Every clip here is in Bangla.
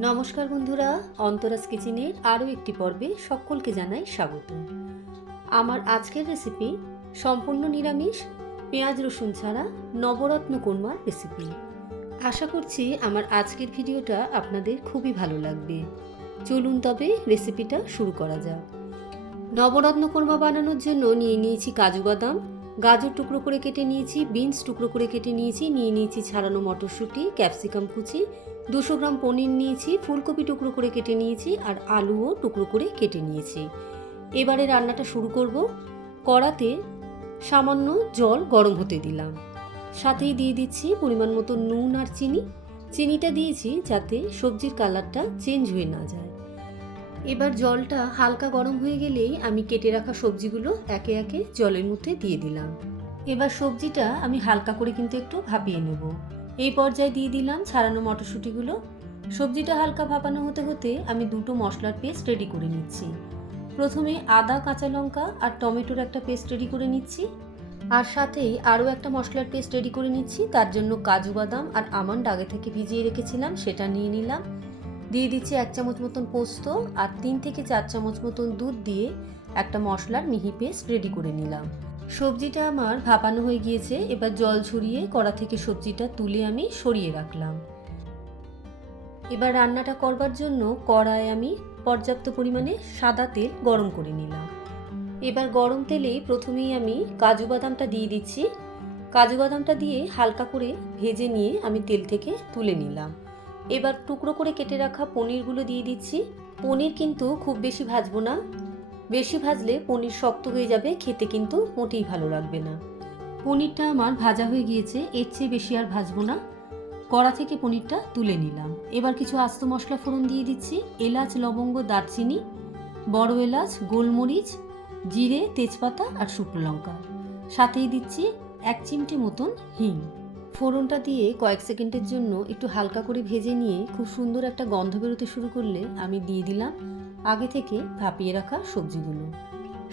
নমস্কার বন্ধুরা, অন্তরাস কিচেনের আরও একটি পর্বে সকলকে জানাই স্বাগত। আমার আজকের রেসিপি সম্পূর্ণ নিরামিষ, পেঁয়াজ রসুন ছাড়া নবরত্ন কোরমার রেসিপি। আশা করছি আমার আজকের ভিডিওটা আপনাদের খুবই ভালো লাগবে। চলুন তবে রেসিপিটা শুরু করা যাক। নবরত্ন কোরমা বানানোর জন্য নিয়ে নিয়েছি কাজু বাদাম, গাজর টুকরো করে কেটে নিয়েছি, বিনস টুকরো করে কেটে নিয়েছি ছাড়ানো মটরশুঁটি, ক্যাপসিকাম কুচি, 200 গ্রাম পনির নিয়েছি, ফুলকপি টুকরো করে কেটে নিয়েছি আর আলুও টুকরো করে কেটে নিয়েছি। এবারে রান্নাটা শুরু করব। কড়াতে সামান্য জল গরম হতে দিলাম, সাথেই দিয়ে দিচ্ছি পরিমাণ মতো নুন আর চিনিটা দিয়েছি যাতে সবজির কালারটা চেঞ্জ হয়ে না যায়। এবার জলটা হালকা গরম হয়ে গেলেই আমি কেটে রাখা সবজিগুলো একে একে জলের মধ্যে দিয়ে দিলাম। এবার সবজিটা আমি হালকা করে কিন্তু একটু ভাপিয়ে নেব। এই পর্যায়ে দিয়ে দিলাম ছাড়ানো মটরশুঁটিগুলো। সবজিটা হালকা ভাপানো হতে হতে আমি 2টো মশলার পেস্ট রেডি করে নিচ্ছি। প্রথমে আদা, কাঁচা লঙ্কা আর টমেটোর একটা পেস্ট রেডি করে নিচ্ছি, আর সাথেই আরও একটা মশলার পেস্ট রেডি করে নিচ্ছি। তার জন্য কাজু বাদাম আর আমন্ড আগে থেকে ভিজিয়ে রেখেছিলাম, সেটা নিয়ে নিলাম। দিয়ে দিচ্ছি 1 চামচ মতন পোস্ত আর 3 থেকে 4 চামচ মতন দুধ দিয়ে একটা মশলার মিহি পেস্ট রেডি করে নিলাম। সবজিটা আমার ভাপানো হয়ে গিয়েছে। এবার জল ঝরিয়ে কড়া থেকে সবজিটা তুলে আমি সরিয়ে রাখলাম। এবার রান্নাটা করবার জন্য কড়ায় আমি পর্যাপ্ত পরিমাণে সাদা তেল গরম করে নিলাম। এবার গরম তেলেই প্রথমেই আমি কাজু বাদামটা দিয়ে দিচ্ছি। কাজু বাদামটা দিয়ে হালকা করে ভেজে নিয়ে আমি তেল থেকে তুলে নিলাম। এবার টুকরো করে কেটে রাখা পনিরগুলো দিয়ে দিচ্ছি। পনির কিন্তু খুব বেশি ভাজবো না, বেশি ভাজলে পনির শক্ত হয়ে যাবে, খেতে কিন্তু মোটেই ভালো লাগবে না। পনিরটা আমার ভাজা হয়ে গিয়েছে, এর চেয়ে বেশি আর ভাজবো না। কড়া থেকে পনিরটা তুলে নিলাম। এবার কিছু আস্ত মশলা ফোড়ন দিয়ে দিচ্ছি। এলাচ, লবঙ্গ, দারচিনি, বড় এলাচ, গোলমরিচ, জিরে, তেজপাতা আর শুকনো লঙ্কা। সাথেই দিচ্ছি 1 চিমটি মতন হিং। ফোড়নটা দিয়ে কয়েক সেকেন্ডের জন্য একটু হালকা করে ভেজে নিয়ে খুব সুন্দর একটা গন্ধ বেরোতে শুরু করলে আমি দিয়ে দিলাম আগে থেকে ভাপিয়ে রাখা সবজিগুলো।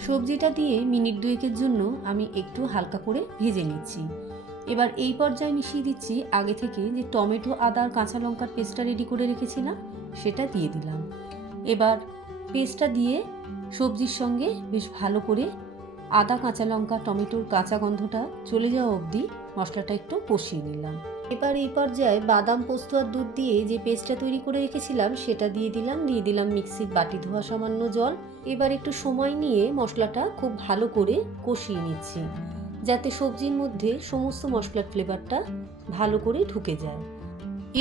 সবজিটা দিয়ে মিনিট 2-এর জন্য আমি একটু হালকা করে ভেজে নিচ্ছি। এবার এই পর্যায়ে মিশিয়ে দিচ্ছি আগে থেকে যে টমেটো, আদা আর কাঁচা লঙ্কার পেস্টটা রেডি করে রেখেছিলাম, সেটা দিয়ে দিলাম। এবার পেস্টটা দিয়ে সবজির সঙ্গে বেশ ভালো করে আদা, কাঁচা লঙ্কা, টমেটোর কাঁচা গন্ধটা চলে যাওয়া অবধি মশলাটা একটু কষিয়ে নিলাম। এবার এই পর্যায়ে বাদাম, পোস্ত আর দুধ দিয়ে যে পেস্টটা তৈরি করে রেখেছিলাম সেটা দিয়ে দিলাম মিক্সির বাটি ধোয়া সামান্য জল। এবার একটু সময় নিয়ে মশলাটা খুব ভালো করে কষিয়ে নিচ্ছি যাতে সবজির মধ্যে সমস্ত মশলার ফ্লেভারটা ভালো করে ঢুকে যায়।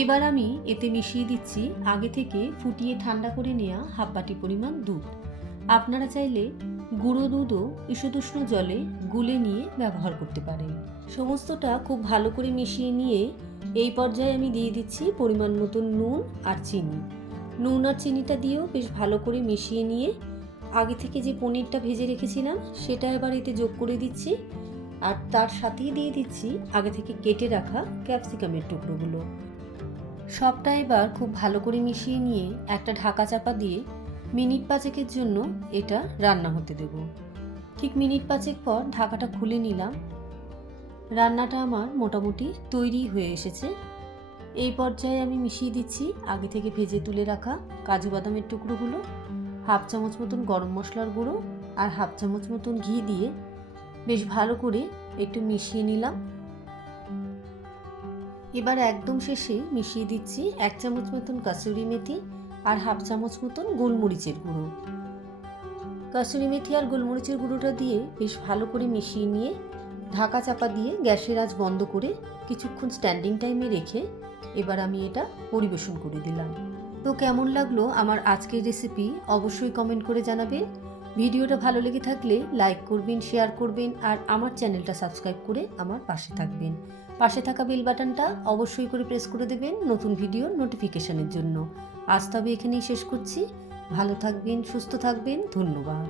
এবার আমি এতে মিশিয়ে দিচ্ছি আগে থেকে ফুটিয়ে ঠান্ডা করে নেওয়া হাফ বাটি পরিমাণ দুধ। আপনারা চাইলে গুঁড়ো দুধও ঈষদুষ্ণ জলে গুলে নিয়ে ব্যবহার করতে পারেন। সমস্তটা খুব ভালো করে মিশিয়ে নিয়ে এই পর্যায়ে আমি দিয়ে দিচ্ছি পরিমাণ মতন নুন আর চিনি। নুন আর চিনিটা দিয়েও বেশ ভালো করে মিশিয়ে নিয়ে আগে থেকে যে পনিরটা ভেজে রেখেছিলাম সেটা এবার এতে যোগ করে দিচ্ছি, আর তার সাথেই দিয়ে দিচ্ছি আগে থেকে কেটে রাখা ক্যাপসিকামের টুকরোগুলো। সবটা এবার খুব ভালো করে মিশিয়ে নিয়ে একটা ঢাকা চাপা দিয়ে মিনিট 5-এর জন্য এটা রান্না হতে দেব। ঠিক মিনিট 5 পর ঢাকাটা খুলে নিলাম। রান্নাটা আমার মোটামুটি তৈরি হয়ে এসেছে। এই পর্যায়ে আমি মিশিয়ে দিচ্ছি আগে থেকে ভেজে তুলে রাখা কাজু বাদামের টুকরোগুলো, হাফ চামচ মতন গরম মশলার গুঁড়ো আর হাফ চামচ মতন ঘি দিয়ে বেশ ভালো করে একটু মিশিয়ে নিলাম। এবার একদম শেষে মিশিয়ে দিচ্ছি 1 চামচ মতন কাসুরি মেথি আর হাফ চামচ মতন গোলমরিচের গুঁড়ো। কাসুরি মেথি আর গোলমরিচের গুঁড়োটা দিয়ে বেশ ভালো করে মিশিয়ে নিয়ে ঢাকা চাপা দিয়ে গ্যাসের আঁচ বন্ধ করে কিছুক্ষণ স্ট্যান্ডিং টাইমে রেখে এবার আমি এটা পরিবেশন করে দিলাম। তো কেমন লাগলো আমার আজকের রেসিপি অবশ্যই কমেন্ট করে জানাবেন। ভিডিওটা ভালো লেগে থাকলে লাইক করবেন, শেয়ার করবেন আর আমার চ্যানেলটা সাবস্ক্রাইব করে আমার পাশে থাকবেন। পাশে থাকা বেল বাটনটা অবশ্যই করে প্রেস করে দেবেন নতুন ভিডিওর নোটিফিকেশনের জন্য। আজ তবে এখানেই শেষ করছি। ভালো থাকবেন, সুস্থ থাকবেন, ধন্যবাদ।